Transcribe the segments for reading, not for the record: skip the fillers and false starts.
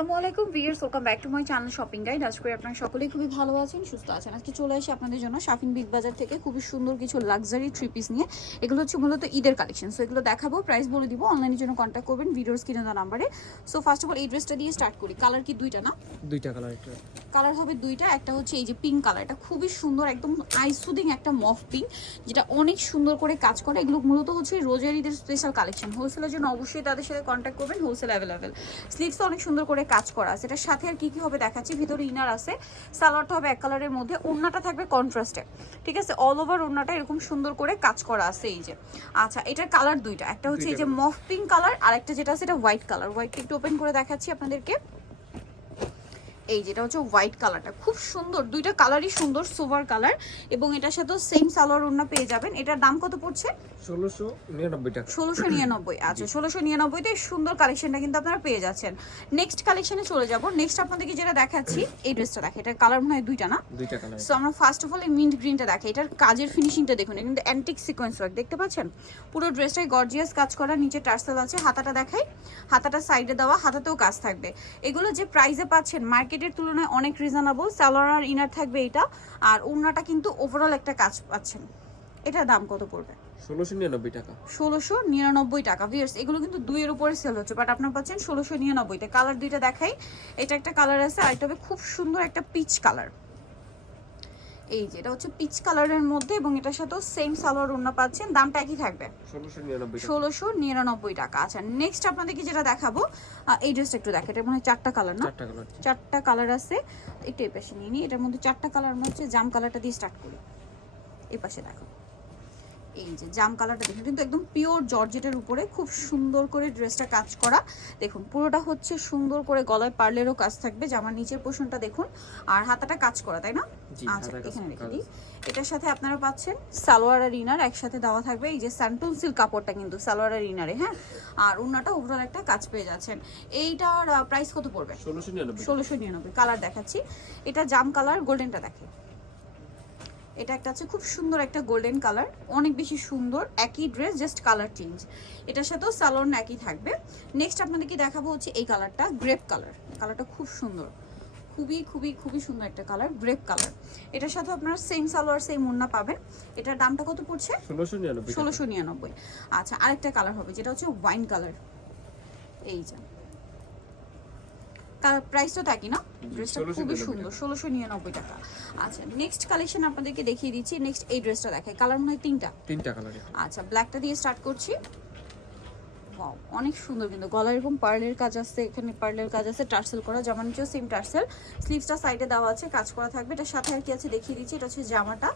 আসসালামু আলাইকুম viewers, welcome back to my channel shopping guide. আজ করে আপনারা সকলেই খুবই ভালো আছেন, সুস্থ আছেন। আজকে চলে আসি আপনাদের জন্য শাফিন বিগ বাজার থেকে খুবই সুন্দর কিছু লাক্সারি থ্রি পিস নিয়ে। এগুলো হচ্ছে মূলত ঈদের কালেকশন। সো এগুলো দেখাবো, প্রাইস বলে দিব, অনলাইনের জন্য কন্ট্যাক্ট করবেন ভিডিওর স্ক্রিনে দেওয়া নাম্বারে। সো ফার্স্ট অফ অল এই ড্রেসটা দিয়ে স্টার্ট করি। কালার কি দুইটা না? দুইটা কালার। একটা কালার হবে দুইটা, একটা হচ্ছে এই যে পিঙ্ক কালার, এটা খুবই সুন্দর, একদম আই সুদিং একটা মফ পিঙ্ক, যেটা অনেক সুন্দর করে কাজ করে। এগুলো মূলত হচ্ছে রোজার ঈদের স্পেশাল কালেকশন। হোলসেলের জন্য অবশ্যই তাদের সাথে কন্ট্যাক্ট করবেন, হোলসেল অ্যাভেলেবেল। স্লিভসও অনেক সুন্দর করে কাজ করা আছে। এটার সাথে আর কি কি হবে দেখাচ্ছি। ভিতরে ইনার আছে, সালোয়ারটা হবে এক কালারের মধ্যে, ওড়নাটা থাকবে কন্ট্রাস্টে, ঠিক আছে। অল ওভার ওড়নাটা এরকম সুন্দর করে কাজ করা আছে এই যে। আচ্ছা, এটার কালার দুইটা, একটা হচ্ছে এই যে মফ পিঙ্ক কালার, আর একটা যেটা আছে এটা হোয়াইট কালার। হোয়াইটটা একটু ওপেন করে দেখাচ্ছি আপনাদেরকে। এই যেটা হচ্ছে হোয়াইট কালারটা, খুব সুন্দর, দুইটা কালারই সুন্দর, সোভার কালার, এবং এটার সাথে সেম সালোয়ার ওড়না পেয়ে যাবেন। এটার দাম কত পড়ছে? 1699 টাকা। 1699। আচ্ছা, 1699 তে সুন্দর কালেকশনটা কিন্তু আপনারা পেয়ে যাচ্ছেন। নেক্সট কালেকশনে চলে যাব। নেক্সট আপনাদেরকে যেটা দেখাচ্ছি, এই ড্রেসটা দেখে, এটার কালার মনে হয় দুইটা না? দুইটা কালার। সো আমরা ফার্স্ট অফ অল এই মিন্ট গ্রিনটা দেখে, এটার কাজের ফিনিশিংটা দেখুন, এটা কিন্তু অ্যান্টিক সিকোয়েন্স ওয়ার্ক, দেখতে পাচ্ছেন? পুরো ড্রেসটাই গর্জিয়াস কাজ করা, নিচে টার্সেল আছে। হাতাটা দেখাই, হাতাটা সাইডে দেওয়া, হাতাতেও কাজ থাকবে। এগুলো যে প্রাইসে পাচ্ছেন মার্কেটের তুলনায় অনেক রিজনেবল। সালোয়ার আর ইনার থাকবে এটা, আর ওড়নাটা কিন্তু ওভারঅল একটা কাজ পাচ্ছেন। এটার দাম কত পড়বে? 1699 টাকা। 1699 টাকা। ভিউয়ার্স, এগুলো কিন্তু দুইয়ের উপরে সেল হচ্ছে, বাট আপনারা পাচ্ছেন 1699 তে। কালার দুইটা দেখাই, এটা একটা কালার আছে, আর এটা হবে খুব সুন্দর একটা পিচ কালার। এই যে এটা হচ্ছে পিচ কালারের মধ্যে, এবং এটার সাথেও সেম সালোয়ার ওড়না পাচ্ছেন। দামটা একই থাকবে 1699 টাকা। আচ্ছা, নেক্সট আপনাদেরকে যেটা দেখাবো, এই ড্রেসটা একটু দেখেন। এটার মধ্যে চারটা কালার না? চারটা কালার আছে। একটু এই পাশে নিয়ে নিই। এটার মধ্যে চারটা কালার হচ্ছে, জাম কালারটা দিয়ে স্টার্ট করি। এই পাশে দেখো, এই যে জাম কালারটা দেখুন, কিন্তু একদম পিওর জর্জেটের উপরে খুব সুন্দর করে ড্রেসটা কাজ করা। দেখুন পুরোটা হচ্ছে সুন্দর করে গলায় পার্লেরও কাজ থাকবে, জামার নিচের পোর্শনটা দেখুন, আর হাতাটা কাজ করা, তাই না? আচ্ছা, এখানে রেখে দিই। এটার সাথে আপনারা পাচ্ছেন সালোয়ার আর ইনার একসাথে দেওয়া থাকবে। এই যে স্যান্টন সিল্ক কাপড়টা কিন্তু সালোয়ার আর ইনারে, হ্যাঁ। আর ওড়নাটা ওভারঅল একটা কাজ পেয়ে যাচ্ছেন। এইটার প্রাইস কত পড়বে? 1699। কালার দেখাচ্ছি, এটা জাম কালার, গোল্ডেনটা দেখে। এটা একটা আছে খুব সুন্দর একটা গোল্ডেন কালার, অনেক বেশি সুন্দর। একই ড্রেস, জাস্ট কালার চেঞ্জ। এটার সাথেও সালোয়ার একই থাকবে। নেক্সট আপনাদেরকে দেখাবো হচ্ছে এই কালারটা, গ্রেপ কালার। কালারটা খুব সুন্দর, খুবই খুবই খুবই সুন্দর একটা কালার, গ্রেপ কালার। এটার সাথে আপনারা সেম সালোয়ার সেম ওড়না পাবেন। এটার দামটা কত পড়ছে? 1699। আচ্ছা, আরেকটা কালার হবে যেটা হচ্ছে ওয়াইন কালার। এই যে প্রাইসটা তো একই না? ড্রেসটা খুবই সুন্দর, 1699 টাকা। আচ্ছা, নেক্সট কালেকশন আপনাদেরকে দেখিয়ে দিচ্ছি। নেক্সট এই ড্রেসটা দেখাই, কালার মনে হয় তিনটা কালার। আচ্ছা, ব্ল্যাকটা দিয়ে স্টার্ট করছি। ওয়াও, অনেক সুন্দর, কিন্তু গলায় এরকম পার্লের কাজ আছে, এখানে পার্লের কাজ আছে, টার্সেল করা, জামার নিচেও সেম টার্সেল। স্লিভসটা সাইডে দেওয়া আছে, কাজ করা থাকবে। এটার সাথে আর কি আছে দেখিয়ে দিচ্ছি। এটা হচ্ছে জামাটা,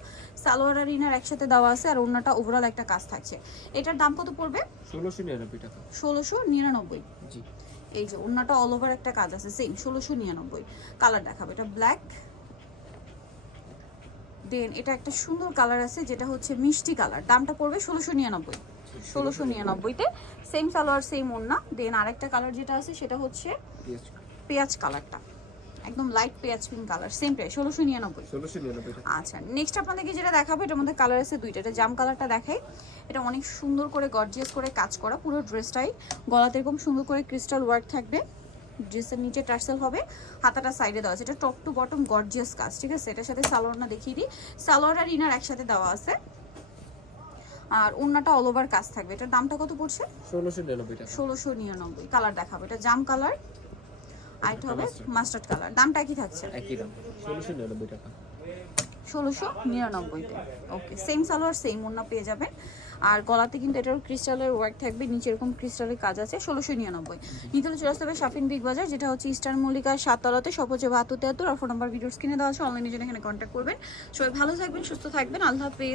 সালোয়ার আর ইনার একসাথে দেওয়া আছে, আর ওড়নাটা ওভারঅল একটা কাজ থাকছে। এটার দাম কত পড়বে? 1699 টাকা। 1699। জি। এই যে ওড়নাটা অল ওভার একটা কাজ আছে, সেম 1699। কালার দেখাবো, এটা ব্ল্যাক, দেন এটা একটা সুন্দর কালার আছে যেটা হচ্ছে মিষ্টি কালার। দামটা পড়বে 1699। 1699 তে সেম সালোয়ার সেম ওড়না। দেন আরেকটা কালার যেটা আছে সেটা হচ্ছে পেঁয়াজ কালারটা, একদম লাইট পেঁয়াজ পিঙ্ক কালার, সেম প্রাইস 1699। আচ্ছা, নেক্সট আপনাদেরকে যেটা দেখাবো, এটার মধ্যে কালার আছে দুইটা। এটা জাম কালারটা দেখাই, এটা অনেক সুন্দর করে গর্জিয়াস করে কাজ করা, পুরো ড্রেসটাই গলাতে এরকম সুন্দর করে ক্রিস্টাল ওয়ার্ক থাকবে। ড্রেসের নিচে টার্সেল হবে, হাতাটা সাইডে দেওয়া আছে। এটা টপ টু বটম গর্জিয়াস কাজ, ঠিক আছে। এটার সাথে সালোয়ারটা দেখিয়ে দিই, সালোয়ার আর ইনার একসাথে দেওয়া আছে, আর ওড়নাটা অল ওভার কাজ থাকবে। এটার দামটা কত পড়ছে? 1699। কালার দেখাবো, এটা জাম কালার, আরেকটা হবে মাস্টার্ড কালার। দামটা কি থাকছে? একই দাম, 1699 টাকা। 1699 তে। ওকে, সেম সালোয়ার সেম ওড়না পেয়ে যাবেন, আর গলাতে কিন্তু এটার ক্রিস্টালের ওয়ার্ক থাকবে, নিচে এরকম ক্রিস্টালের কাজ আছে। 1699 নিতে হলে চলে আসতে হবে শাফিন বিগ বাজার, যেটা হচ্ছে ইস্টার্ন মল্লিকা 7 তলাতে, সব হচ্ছে 7273। আর ফোন নাম্বার ভিডিওর স্ক্রিনে দেওয়া আছে, অনলাইনে জন্য এখানে কন্ট্যাক্ট করবেন। সবাই ভালো থাকবেন, সুস্থ থাকবেন, আল্লাহ হাফেজ।